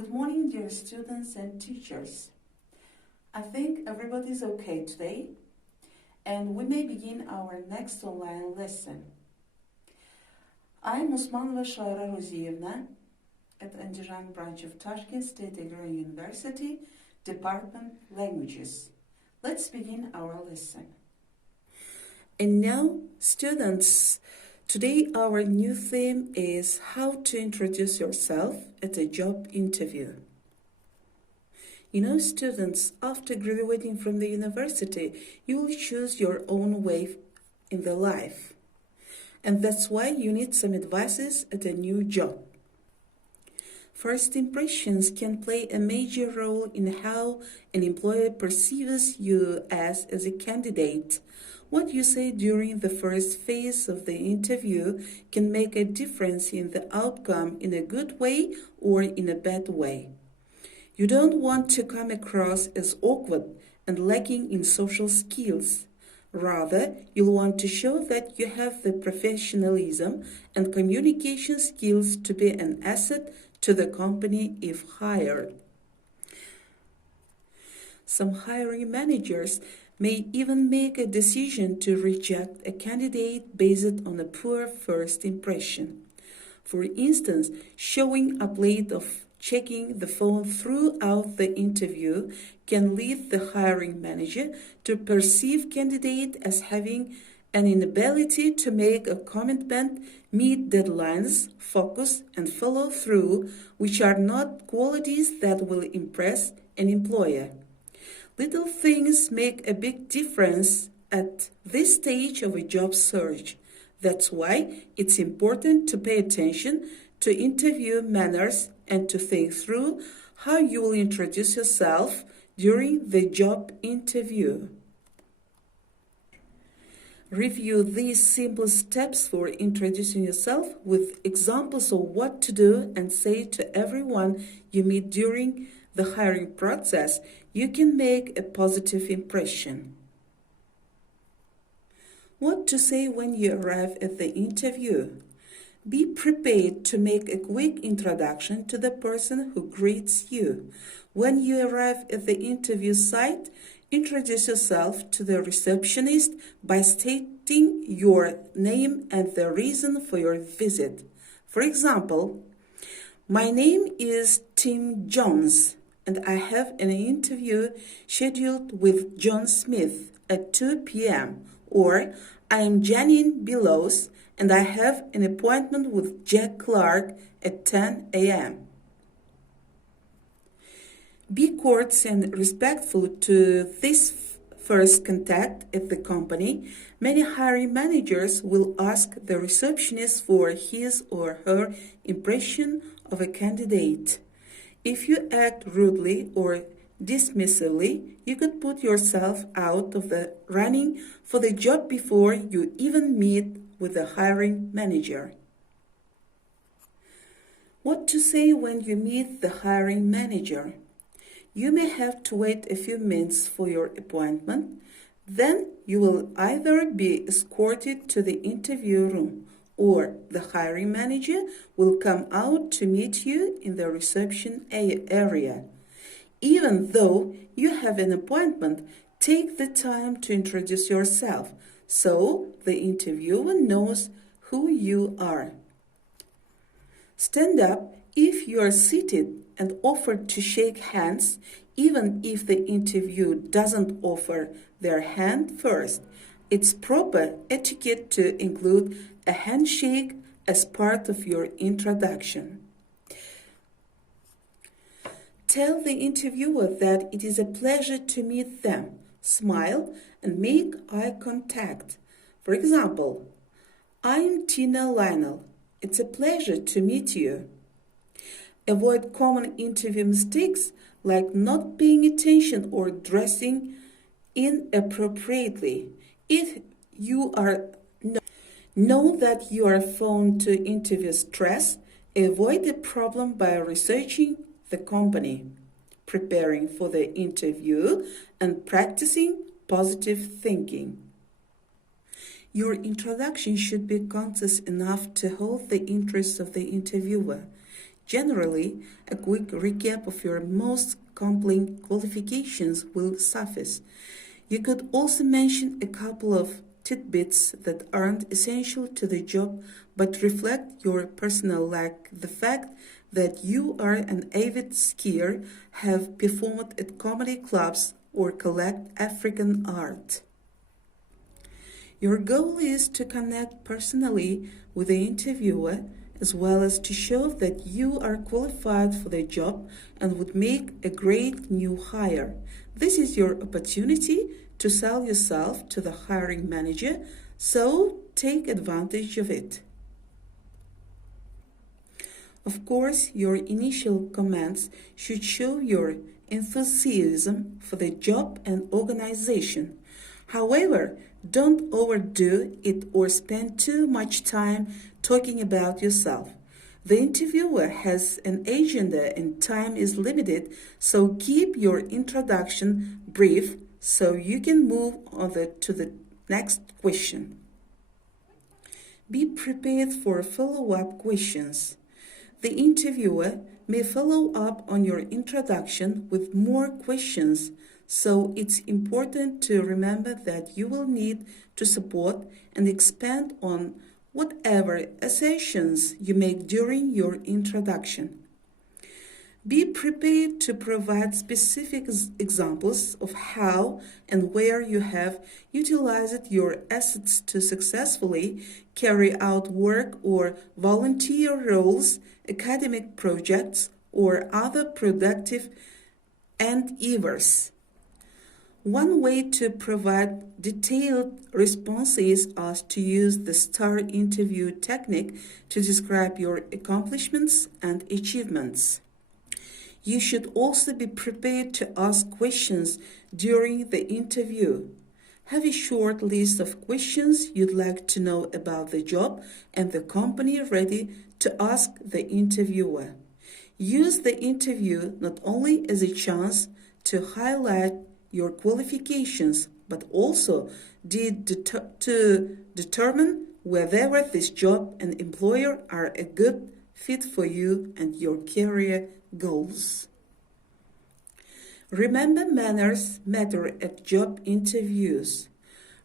Good morning, dear students and teachers. I think everybody's okay today, and we may begin our next online lesson. I'm Usmonova Ruziyevna at Andijon branch of Tashkent State Agrarian University, Department Languages. Let's begin our lesson. And now, students, today our new theme is how to introduce yourself at a job interview. You know, students, after graduating from the university, you will choose your own way in the life. And that's why you need some advices at a new job. First impressions can play a major role in how an employer perceives you as a candidate. What you say during the first phase of the interview can make a difference in the outcome in a good way or in a bad way. You don't want to come across as awkward and lacking in social skills. Rather, you'll want to show that you have the professionalism and communication skills to be an asset to the company if hired. Some hiring managers may even make a decision to reject a candidate based on a poor first impression. For instance, showing up late or checking the phone throughout the interview can lead the hiring manager to perceive candidate as having an inability to make a commitment, meet deadlines, focus, and follow through, which are not qualities that will impress an employer. Little things make a big difference at this stage of a job search. That's why it's important to pay attention to interview manners and to think through how you will introduce yourself during the job interview. Review these simple steps for introducing yourself with examples of what to do and say to everyone you meet during the hiring process. You can make a positive impression. What to say when you arrive at the interview? Be prepared to make a quick introduction to the person who greets you. When you arrive at the interview site, introduce yourself to the receptionist by stating your name and the reason for your visit. For example, my name is Tim Jones, and I have an interview scheduled with John Smith at 2 p.m. Or, I am Janine Belos, and I have an appointment with Jack Clark at 10 a.m. Be courteous and respectful to this first contact at the company. Many hiring managers will ask the receptionist for his or her impression of a candidate. If you act rudely or dismissively, you could put yourself out of the running for the job before you even meet with the hiring manager. What to say when you meet the hiring manager? You may have to wait a few minutes for your appointment. Then you will either be escorted to the interview room or the hiring manager will come out to meet you in the reception area. Even though you have an appointment, take the time to introduce yourself so the interviewer knows who you are. Stand up if you are seated and offer to shake hands, even if the interview doesn't offer their hand first. It's proper etiquette to include a handshake as part of your introduction. Tell the interviewer that it is a pleasure to meet them. Smile and make eye contact. For example, I'm Tina Lionel. It's a pleasure to meet you. Avoid common interview mistakes like not paying attention or dressing inappropriately. If you know that you are prone to interview stress, avoid the problem by researching the company, preparing for the interview, and practicing positive thinking. Your introduction should be concise enough to hold the interest of the interviewer. Generally, a quick recap of your most compelling qualifications will suffice. You could also mention a couple of tidbits that aren't essential to the job but reflect your personnel, like the fact that you are an avid skier, have performed at comedy clubs, or collect African art. Your goal is to connect personally with the interviewer, as well as to show that you are qualified for the job and would make a great new hire. This is your opportunity to sell yourself to the hiring manager, so take advantage of it. Of course, your initial comments should show your enthusiasm for the job and organization. However, don't overdo it or spend too much time talking about yourself. The interviewer has an agenda and time is limited, so keep your introduction brief so you can move on to the next question. Be prepared for follow-up questions. The interviewer may follow up on your introduction with more questions, so it's important to remember that you will need to support and expand on whatever assertions you make during your introduction. Be prepared to provide specific examples of how and where you have utilized your assets to successfully carry out work or volunteer roles, academic projects, or other productive endeavors. One way to provide detailed responses is to use the STAR interview technique to describe your accomplishments and achievements. You should also be prepared to ask questions during the interview. Have a short list of questions you'd like to know about the job and the company ready to ask the interviewer. Use the interview not only as a chance to highlight your qualifications, but also to determine whether this job and employer are a good fit for you and your career goals. Remember, manners matter at job interviews.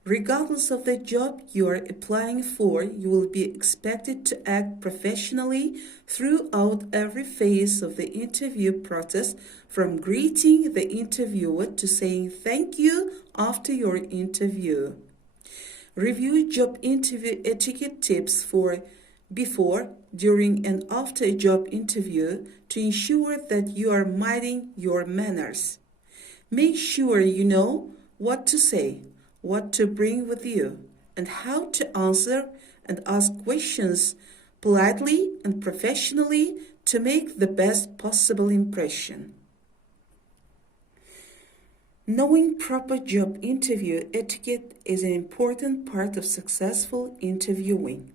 Regardless of the job you are applying for, you will be expected to act professionally throughout every phase of the interview process, from greeting the interviewer to saying thank you after your interview. Review job interview etiquette tips for before, during, and after a job interview to ensure that you are minding your manners. Make sure you know what to say, what to bring with you, and how to answer and ask questions politely and professionally to make the best possible impression. Knowing proper job interview etiquette is an important part of successful interviewing.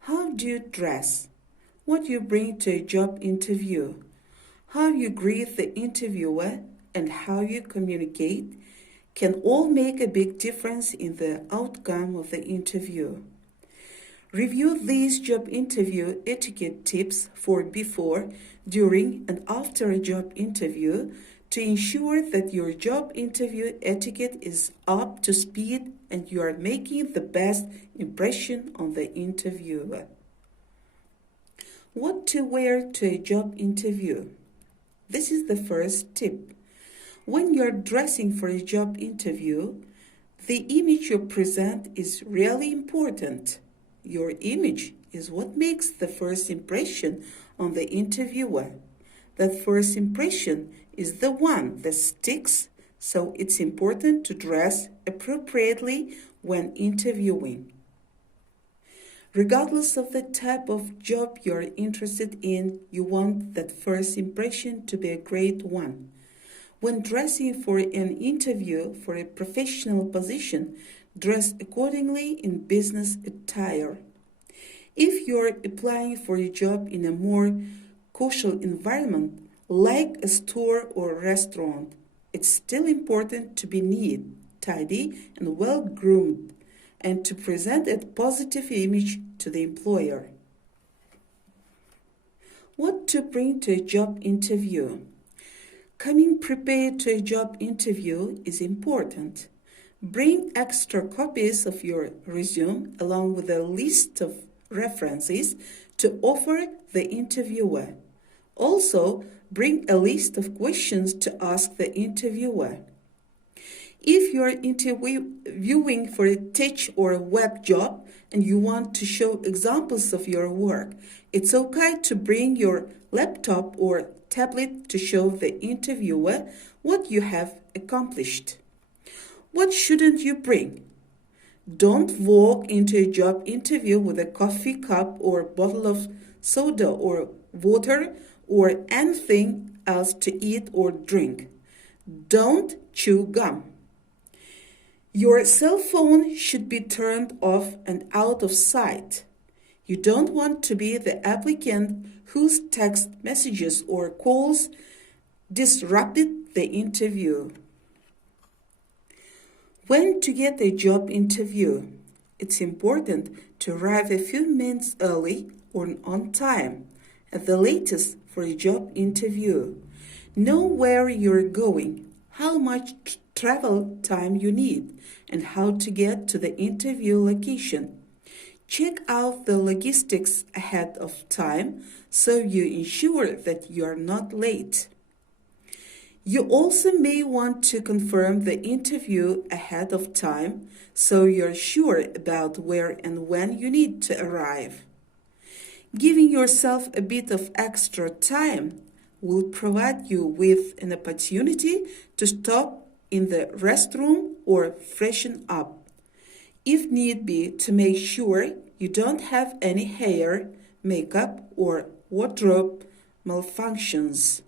How do you dress? What you bring to a job interview? How you greet the interviewer and how you communicate can all make a big difference in the outcome of the interview. Review these job interview etiquette tips for before, during, and after a job interview to ensure that your job interview etiquette is up to speed and you are making the best impression on the interviewer. What to wear to a job interview? This is the first tip. When you're dressing for a job interview, the image you present is really important. Your image is what makes the first impression on the interviewer. That first impression is the one that sticks, so it's important to dress appropriately when interviewing. Regardless of the type of job you're interested in, you want that first impression to be a great one. When dressing for an interview for a professional position, dress accordingly in business attire. If you're applying for a job in a more casual environment, like a store or restaurant, it's still important to be neat, tidy, and well-groomed, and to present a positive image to the employer. What to bring to a job interview? Coming prepared to a job interview is important. Bring extra copies of your resume along with a list of references to offer the interviewer. Also, bring a list of questions to ask the interviewer. If you're interviewing for a tech or a web job and you want to show examples of your work, it's okay to bring your laptop or tablet to show the interviewer what you have accomplished. What shouldn't you bring? Don't walk into a job interview with a coffee cup or bottle of soda or water or anything else to eat or drink. Don't chew gum. Your cell phone should be turned off and out of sight. You don't want to be the applicant whose text messages or calls disrupted the interview. When to get a job interview? It's important to arrive a few minutes early or on time, at the latest, for a job interview. Know where you're going, how much travel time you need, and how to get to the interview location. Check out the logistics ahead of time so you ensure that you are not late. You also may want to confirm the interview ahead of time so you're sure about where and when you need to arrive. Giving yourself a bit of extra time will provide you with an opportunity to stop in the restroom or freshen up, if need be, to make sure you don't have any hair, makeup, or wardrobe malfunctions.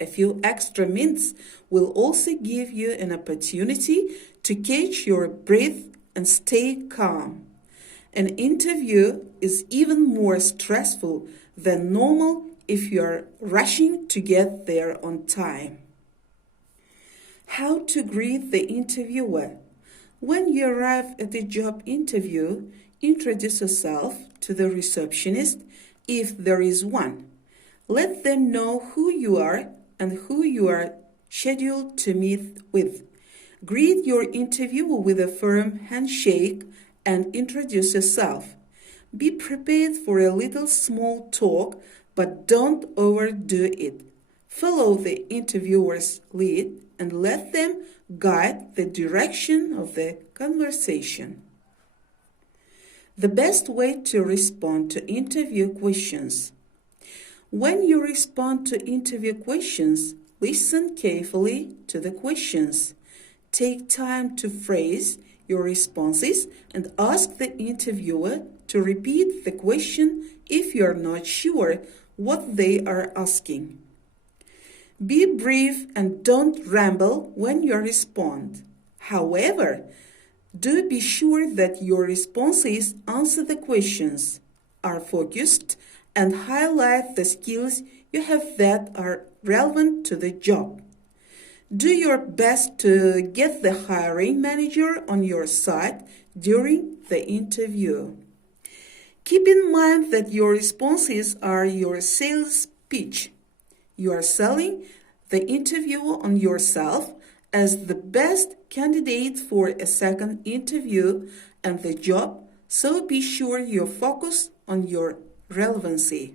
A few extra minutes will also give you an opportunity to catch your breath and stay calm. An interview is even more stressful than normal if you are rushing to get there on time. How to greet the interviewer? When you arrive at the job interview, introduce yourself to the receptionist if there is one. Let them know who you are and who you are scheduled to meet with. Greet your interviewer with a firm handshake and introduce yourself. Be prepared for a little small talk, but don't overdo it. Follow the interviewer's lead and let them guide the direction of the conversation. The best way to respond to interview questions. When you respond to interview questions, listen carefully to the questions. Take time to phrase your responses and ask the interviewer to repeat the question if you are not sure what they are asking. Be brief and don't ramble when you respond. However, do be sure that your responses answer the questions, are focused, and highlight the skills you have that are relevant to the job. Do your best to get the hiring manager on your side during the interview. Keep in mind that your responses are your sales pitch. You are selling the interview on yourself as the best candidate for a second interview and the job, so be sure you focus on your relevancy.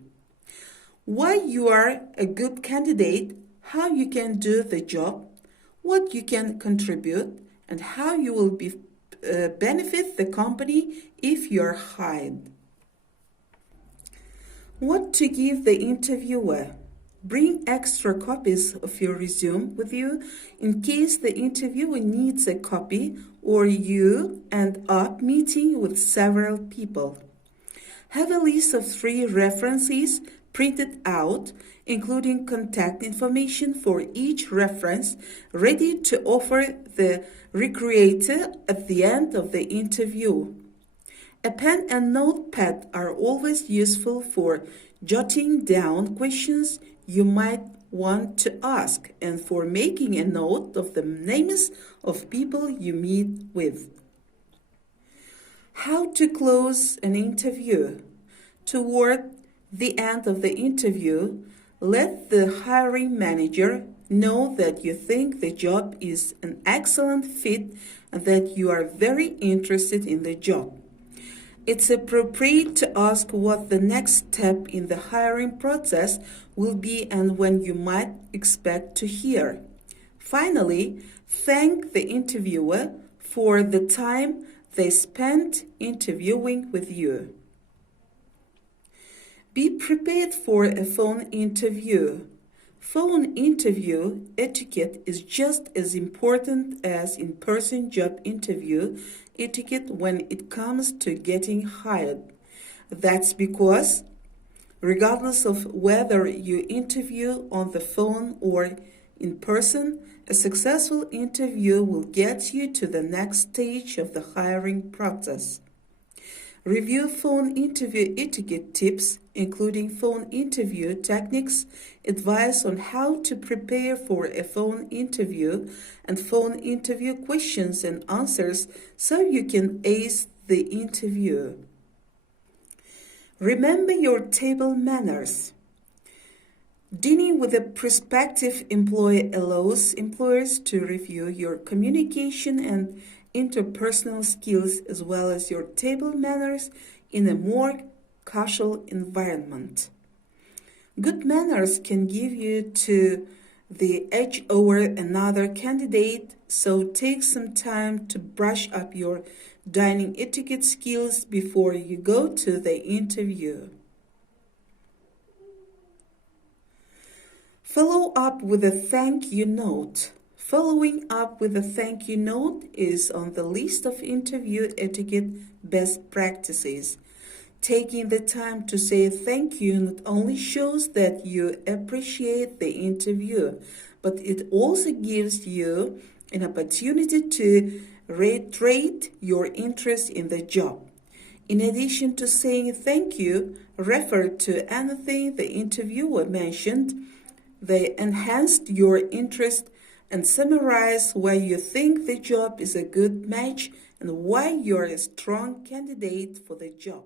Why you are a good candidate, how you can do the job, what you can contribute, and how you will benefit the company if you are hired. What to give the interviewer? Bring extra copies of your resume with you in case the interviewer needs a copy or you end up meeting with several people. Have a list of 3 references printed out, including contact information for each reference, ready to offer the recruiter at the end of the interview. A pen and notepad are always useful for jotting down questions you might want to ask and for making a note of the names of people you meet with. How to close an interview. To word the end of the interview, let the hiring manager know that you think the job is an excellent fit and that you are very interested in the job. It's appropriate to ask what the next step in the hiring process will be and when you might expect to hear. Finally, thank the interviewer for the time they spent interviewing with you. Be prepared for a phone interview. Phone interview etiquette is just as important as in-person job interview etiquette when it comes to getting hired. That's because, regardless of whether you interview on the phone or in person, a successful interview will get you to the next stage of the hiring process. Review phone interview etiquette tips, including phone interview techniques, advice on how to prepare for a phone interview, and phone interview questions and answers so you can ace the interview. Remember your table manners. Dealing with a prospective employee allows employers to review your communication and interpersonal skills as well as your table manners in a more casual environment. Good manners can give you to the edge over another candidate, so take some time to brush up your dining etiquette skills before you go to the interview. Follow up with a thank you note. Following up with a thank you note is on the list of interview etiquette best practices. Taking the time to say thank you not only shows that you appreciate the interview, but it also gives you an opportunity to reiterate your interest in the job. In addition to saying thank you, refer to anything the interviewer mentioned that enhanced your interest and summarize why you think the job is a good match and why you're a strong candidate for the job.